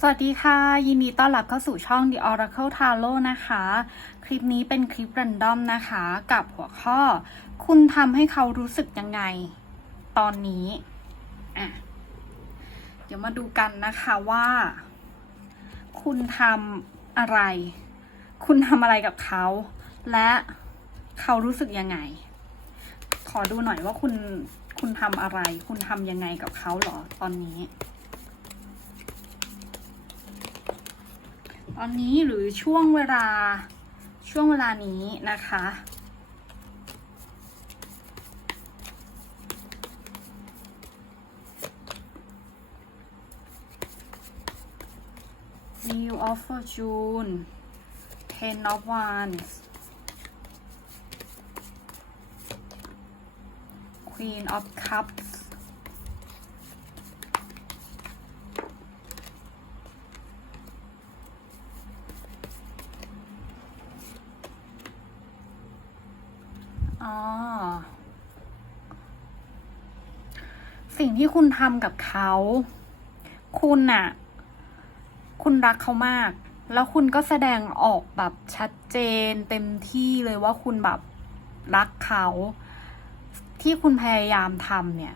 สวัสดีค่ะ ยินดีต้อนรับเข้าสู่ช่อง The Oracle Tarot นะคะ คลิปนี้เป็นคลิปรันดอมนะคะ กับหัวข้อ คุณทำให้เขารู้สึกยังไง ตอนนี้อะเดี๋ยวมาดูกันนะคะว่า คุณทำอะไร คุณทำอะไรกับเขา และเขารู้สึกยังไง ขอดูหน่อยว่าคุณคุณทำอะไร คุณทำยังไงกับเขาหรอตอนนี้ ตอนนี้หรือช่วงเวลาช่วงเวลานี้นะคะ Wheel of Fortune Ten of Wands Queen of Cups อ๋อ สิ่งที่คุณทำกับเขา คุณน่ะคุณรักเขามาก แล้วคุณก็แสดงออกแบบชัดเจนเต็มที่เลยว่าคุณแบบรักเขา ที่คุณพยายามทำเนี่ย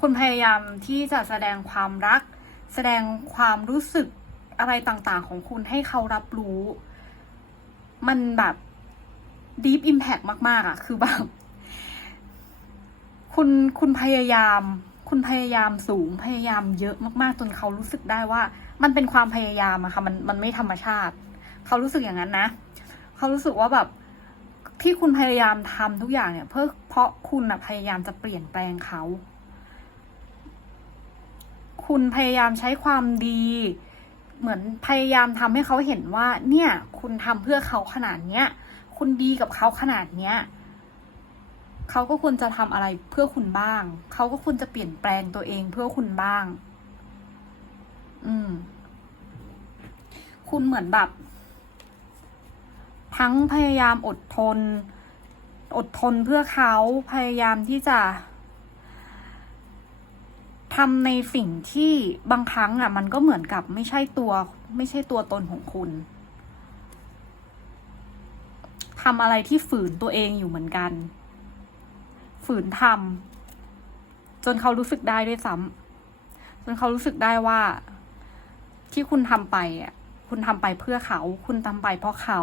คุณพยายามที่จะแสดงความรัก แสดงความรู้สึกอะไรต่างๆ ของคุณให้เขารับรู้ มันแบบ deep impact มาก ๆอะคือแบบ คุณคุณพยายาม คุณพยายามสูงพยายามเยอะมากๆจนเขารู้สึกได้ว่า มันเป็นความพยายามอะค่ะมันมันไม่ธรรมชาติ เขารู้สึกอย่างนั้นนะ เขารู้สึกว่าแบบที่คุณพยายามทำทุกอย่างเนี่ย เพื่อเพราะคุณอะพยายามจะเปลี่ยนแปลงเขา คุณพยายามใช้ความดี เหมือนพยายามทำให้เขาเห็นว่า เนี่ย คุณทำเพื่อเขาขนาดเนี้ย คุณดีกับเขาขนาดเนี้ย เขาก็ควรจะทำอะไรเพื่อคุณบ้าง เขาก็ควรจะเปลี่ยนแปลงตัวเองเพื่อคุณบ้าง อืม คุณเหมือนแบบ ทั้งพยายามอดทน อดทนเพื่อเขาพยายามที่จะทำในสิ่งที่บางครั้งอะ มันก็เหมือนกับไม่ใช่ตัว ไม่ใช่ตัวตนของคุณทำอะไรที่ฝืนตัวเองอยู่เหมือนกัน ฝืนทำจนเขารู้สึกได้ด้วยซ้ำจนเขารู้สึกได้ว่า ที่คุณทำไปอะคุณทำไปเพื่อเขา คุณทำไปเพราะเขา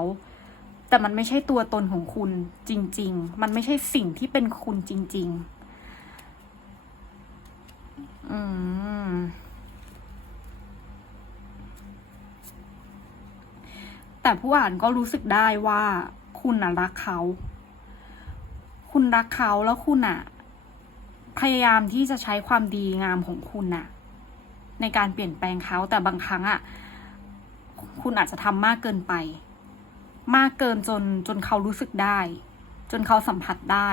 แต่มันไม่ใช่ตัวตนของคุณจริง ๆ มันไม่ใช่สิ่งที่เป็นคุณจริง ๆ อืมแต่ผู้อ่านก็รู้สึกได้ว่าคุณน่ะรักเขา คุณรักเขาแล้วคุณน่ะพยายามที่จะใช้ความดีงามของคุณน่ะในการเปลี่ยนแปลงเขาแต่บางครั้งอะคุณอาจจะทำมากเกินไป มากเกินจนจนเขารู้สึกได้ จนเขาสัมผัสได้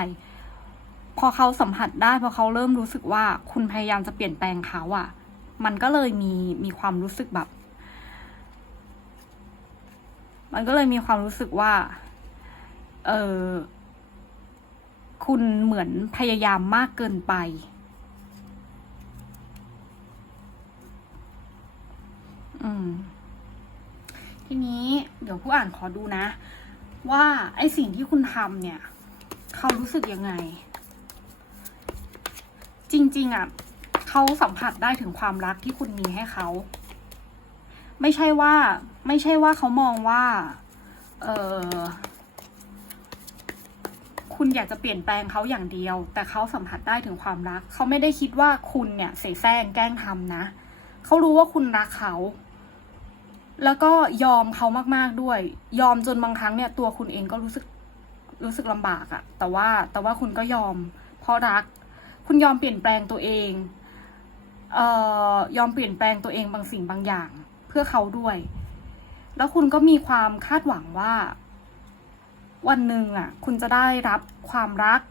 พอเขาสัมผัสได้พอเขาเริ่มรู้สึกว่าคุณพยายามจะเปลี่ยนแปลงเขาอะมันก็เลยมีมีความรู้สึกแบบ มันก็เลยมีความรู้สึกว่า เออ คุณเหมือนพยายามมากเกินไป อืม ทีนี้เดี๋ยวผู้อ่านขอดูนะ ว่าไอสิ่งที่คุณทำเนี่ย เขารู้สึกยังไง จริง ๆอะเขาสัมผัสได้ถึงความรักที่คุณมีให้เขาไม่ใช่ว่า ไม่ใช่ว่าเขามองว่า เออ คุณอยากจะเปลี่ยนแปลงเขาอย่างเดียว แต่เขาสัมผัสได้ถึงความรัก เขาไม่ได้คิดว่าคุณเนี่ยเสแสร้งแกล้งทำนะ เขารู้ว่าคุณรักเขา แล้วก็ยอมเขามากๆด้วย ยอมจนบางครั้งเนี่ย ตัวคุณเองก็รู้สึกรู้สึกลำบากอะแต่ว่าแต่ว่าคุณก็ยอม เพราะรัก คุณยอมเปลี่ยนแปลงตัวเองเอ่อยอมเปลี่ยนแปลงตัวเองบางสิ่งบางอย่าง เพื่อเขาด้วย แล้วคุณก็มีความคาดหวังว่า วันหนึ่งอะ คุณจะได้รับความรัก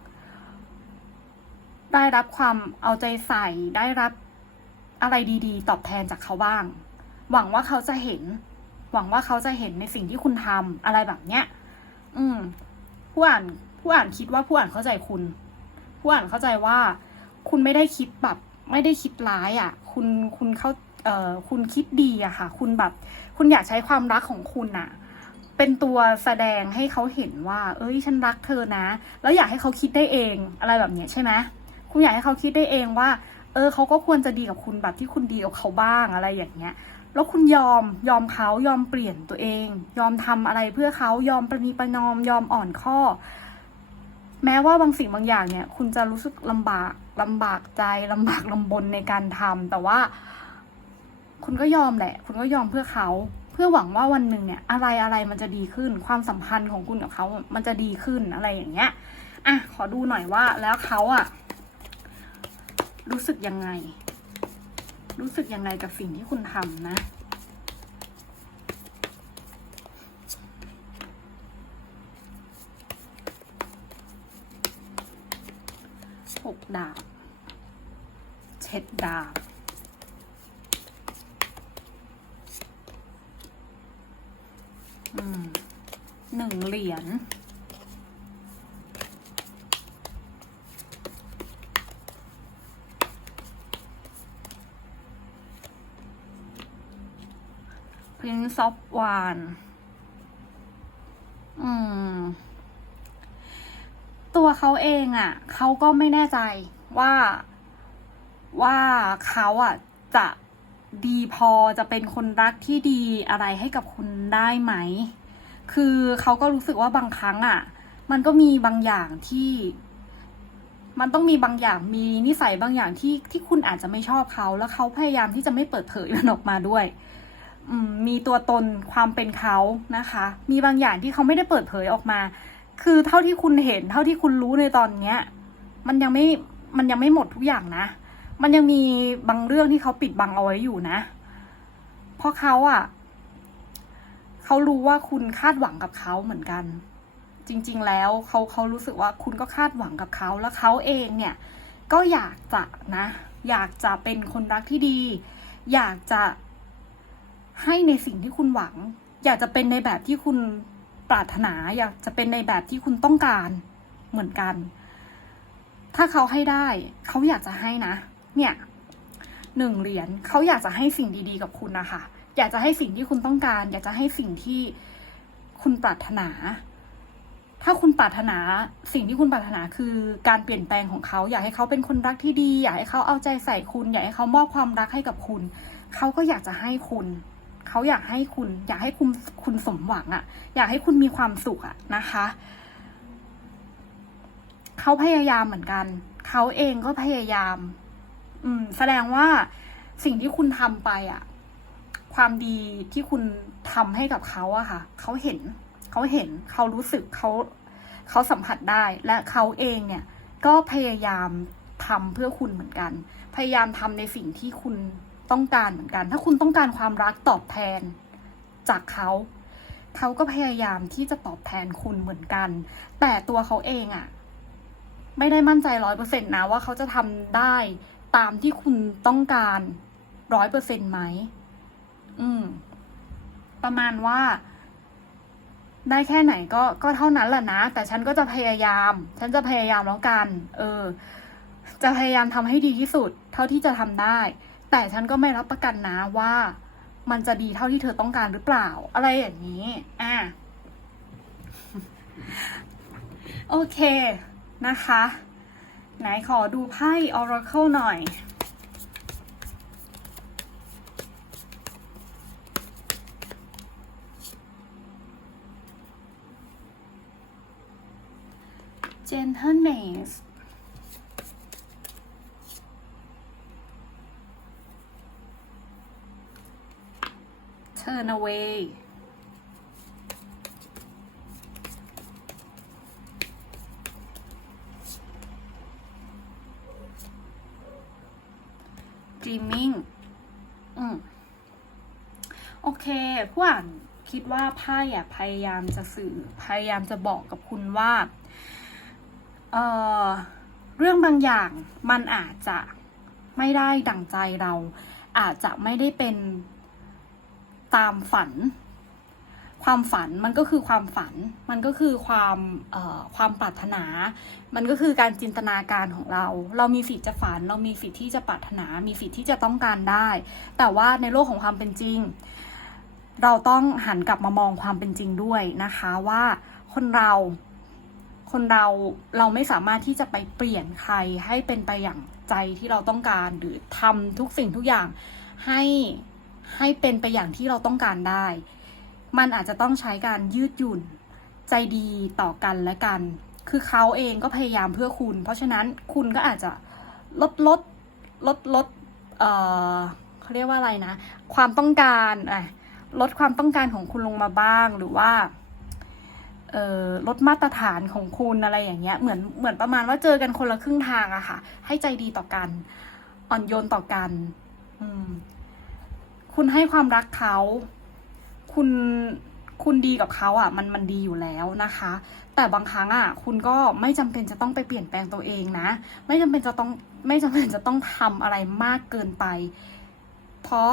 ได้รับความเอาใจใส่ ได้รับอะไรดีๆ ตอบแทนจากเขาบ้าง หวังว่าเขาจะเห็น หวังว่าเขาจะเห็นในสิ่งที่คุณทำอะไรแบบเนี้ย อืม ผู้อ่านผู้อ่านคิดว่าผู้อ่านเข้าใจคุณ ผู้อ่านเข้าใจว่า คุณไม่ได้คิดแบบ ไม่ได้คิดร้ายอะ คุณคุณเข้าเอ่อคุณคิดดีอะค่ะ คุณแบบ คุณอยากใช้ความรักของคุณอะ เป็นตัวแสดงให้เขาเห็นว่า เอ้ยฉันรักเธอนะ แล้วอยากให้เขาคิดได้เองอะไรแบบเนี้ยใช่ไหมคุณอยากให้เขาคิดได้เองว่า เออเขาก็ควรจะดีกับคุณแบบที่คุณดีกับเขาบ้างอะไรอย่างเงี้ย แล้วคุณยอมยอมเขายอมเปลี่ยนตัวเอง ยอมทำอะไรเพื่อเขายอมประนีประนอม ยอมอ่อนข้อ แม้ว่าบางสิ่งบางอย่างเนี่ย คุณจะรู้สึกลำบากลำบากใจลำบากลำบนในการทำแต่ว่า คุณก็ยอมแหละ คุณก็ยอมเพื่อเขา เพื่อหวังว่าวันหนึ่งเนี่ยอะไรอะไรมันจะดีขึ้น ความสัมพันธ์ของคุณกับเขามันจะดีขึ้นอะไรอย่างเงี้ยอะขอดูหน่อยว่าแล้วเขาอะรู้สึกยังไง รู้สึกยังไงกับสิ่งที่คุณทำนะหกดาบเช็ดดาบ อืม หนึ่งเหรียญ Prince of w a n อืม ตัวเขาเองอะ่ะ เขาก็ไม่แน่ใจว่า ว่าเขาอะ จะดีพอจะเป็นคนรักที่ดีอะไรให้กับคุณ ได้ไหม คือเขาก็รู้สึกว่าบางครั้งอะ มันก็มีบางอย่างที่ มันต้องมีบางอย่างมีนิสัยบางอย่างที่ที่คุณอาจจะไม่ชอบเขาแล้วเขาพยายามที่จะไม่เปิดเผยมันออกมาด้วยมมีตัวตนความเป็นเขานะคะ มีบางอย่างที่เขาไม่ได้เปิดเผยออกมา คือเท่าที่คุณเห็น เท่าที่คุณรู้ในตอนเนี้ย มันยังไม่ มันยังไม่หมดทุกอย่างนะ มันยังมีบางเรื่องที่เขาปิดบังเอาไว้อยู่นะ เพราะเขาอะ เขารู้ว่าคุณคาดหวังกับเขาเหมือนกัน จริง ๆ แล้วเขาเขารู้สึกว่าคุณก็คาดหวังกับเขาแล้วเขาเองเนี่ยก็อยากจะนะ อยากจะเป็นคนรักที่ดี อยากจะให้ในสิ่งที่คุณหวัง อยากจะเป็นในแบบที่คุณปรารถนา อยากจะเป็นในแบบที่คุณต้องการเหมือนกัน ถ้าเขาให้ได้เขาอยากจะให้นะ เนี่ยหนึ่งเหรียญเขาอยากจะให้สิ่งดีๆ กับคุณนะคะ อยากจะให้สิ่งที่คุณต้องการ อยากจะให้สิ่งที่คุณปรารถนา ถ้าคุณปรารถนาสิ่งที่คุณปรารถนาคือการเปลี่ยนแปลงของเขา อยากให้เขาเป็นคนรักที่ดี อยากให้เขาเอาใจใส่คุณ อยากให้เขามอบความรักให้กับคุณ เขาก็อยากจะให้คุณ เขาอยากให้คุณ อยากให้คุณคุณสมหวังอะ่ะ อยากให้คุณมีความสุขอะ่ะนะคะ เขาพยายามเหมือนกัน เขาเองก็พยายาม อืม แสดงว่าสิ่งที่คุณทำไปอะ่ะ ความดีที่คุณทำให้กับเขาอะค่ะ เขาเห็น เขาเห็น เขารู้สึกเขา เขาสัมผัสได้ และเขาเองเนี่ย ก็พยายามทำเพื่อคุณเหมือนกัน พยายามทำในสิ่งที่คุณต้องการเหมือนกัน ถ้าคุณต้องการความรักตอบแทนจากเขา เขาก็พยายามที่จะตอบแทนคุณเหมือนกัน แต่ตัวเขาเองอะไม่ได้มั่นใจร้อยเปอร์เซ็นต์นะว่าเขาจะทำได้ตามที่คุณต้องการร้อยเปอร์เซ็นต์ไหม อืม ประมาณว่า ได้แค่ไหนก็ก็เท่านั้นแหละนะ แต่ฉันก็จะพยายาม ฉันจะพยายามแล้วกัน เออ จะพยายามทำให้ดีที่สุด เท่าที่จะทำได้ แต่ฉันก็ไม่รับประกันนะว่า มันจะดีเท่าที่เธอต้องการหรือเปล่า อะไรอย่างนี้ อะ โอเคนะคะ ไหนขอดูไพ่ Oracle หน่อย Gentleness Turn away Dreaming อืม โอเคผู้อ่านคิดว่าไพ่อะพยายามจะสื่อ พยายามจะบอกกับคุณว่า เเรื่องบางอย่างมันอาจจะไม่ได้ดั่งใจเรา อาจจะไม่ได้เป็นตามฝัน ความฝันมันก็คือความฝัน มันก็คือความความปรารถนา มันก็คือการจินตนาการของเรา เรามีสิทธิ์จะฝัน เรามีสิทธิ์ที่จะปรารถนา มีสิทธิ์ที่จะต้องการได้ แต่ว่าในโลกของความเป็นจริง เราต้องหันกลับมามองความเป็นจริงด้วยนะคะว่าคนเรา คนเราเราไม่สามารถที่จะไปเปลี่ยนใครให้เป็นไปอย่างใจที่เราต้องการหรือทำทุกสิ่งทุกอย่างให้ให้เป็นไปอย่างที่เราต้องการได้ มันอาจจะต้องใช้การยืดหยุ่นใจดีต่อกันและกัน คือเขาเองก็พยายามเพื่อคุณ เพราะฉะนั้นคุณก็อาจจะลดลดลดลดเอ่อเขาเรียกว่าอะไรนะ ความต้องการอะลดความต้องการของคุณลงมาบ้างหรือว่า ลดมาตรฐานของคุณอะไรอย่างเงี้ยเหมือนเหมือนประมาณว่าเจอกันคนละครึ่งทางอะค่ะ ให้ใจดีต่อกัน อ่อนโยนต่อกันคุณให้ความรักเขา คุณคุณดีกับเขาอะ มันมันดีอยู่แล้วนะคะ แต่บางครั้งอะ คุณก็ไม่จำเป็นจะต้องไปเปลี่ยนแปลงตัวเองนะ ไม่จำเป็นจะต้องไม่จำเป็นจะต้องทำอะไรมากเกินไป เพราะ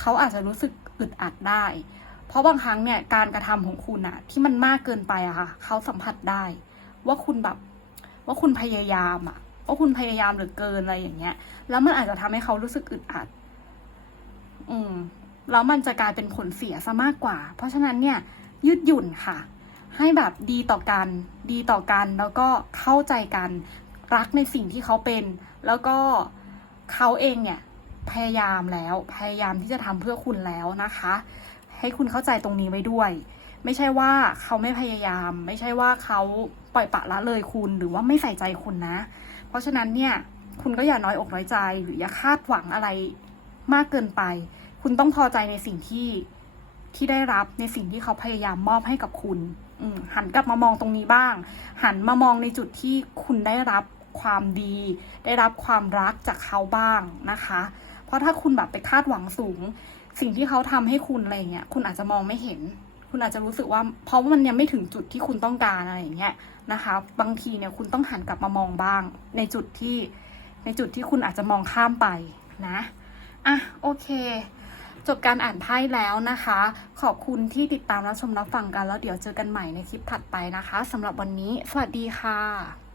เขาอาจจะรู้สึกอึดอัดได้ เพราะบางครั้งเนี่ยการกระทำของคุณอะที่มันมากเกินไปอะค่ะเขาสัมผัสได้ ว่าคุณแบบว่าคุณพยายามอะว่าคุณพยายามเหลือเกินอะไรอย่างเงี้ย แล้วมันอาจจะทำให้เขารู้สึกอึดอัด อืมแล้วมันจะกลายเป็นผลเสียซะมากกว่า เพราะฉะนั้นเนี่ย ยืดหยุ่นค่ะ ให้แบบดีต่อกัน ดีต่อกันแล้วก็เข้าใจกัน รักในสิ่งที่เขาเป็น แล้วก็เขาเองเนี่ย พยายามแล้ว พยายามที่จะทำเพื่อคุณแล้วนะคะ ให้คุณเข้าใจตรงนี้ไว้ด้วย ไม่ใช่ว่าเขาไม่พยายาม ไม่ใช่ว่าเขาปล่อยปะละเลยคุณหรือว่าไม่ใส่ใจคุณนะ เพราะฉะนั้นเนี่ยคุณก็อย่าน้อยอกน้อยใจ หรืออย่าคาดหวังอะไรมากเกินไป คุณต้องพอใจในสิ่งที่ที่ได้รับในสิ่งที่เขาพยายามมอบให้กับคุณหันกลับมามองตรงนี้บ้าง หันมามองในจุดที่คุณได้รับความดี ได้รับความรักจากเขาบ้างนะคะ เพราะถ้าคุณแบบไปคาดหวังสูง สิ่งที่เขาทำให้คุณอะไรเงี้ยคุณอาจจะมองไม่เห็น คุณอาจจะรู้สึกว่า เพราะว่ามันยังไม่ถึงจุดที่คุณต้องการอะไรอย่างเงี้ยนะคะ บางทีเนี่ยคุณต้องหันกลับมามองบ้าง ในจุดที่ในจุดที่คุณอาจจะมองข้ามไปนะอะโอเค จบการอ่านไพ่แล้วนะคะ ขอบคุณที่ติดตามรับชมรับฟังกันแล้วเดี๋ยวเจอกันใหม่ในคลิปถัดไปนะคะสำหรับวันนี้ สวัสดีค่ะ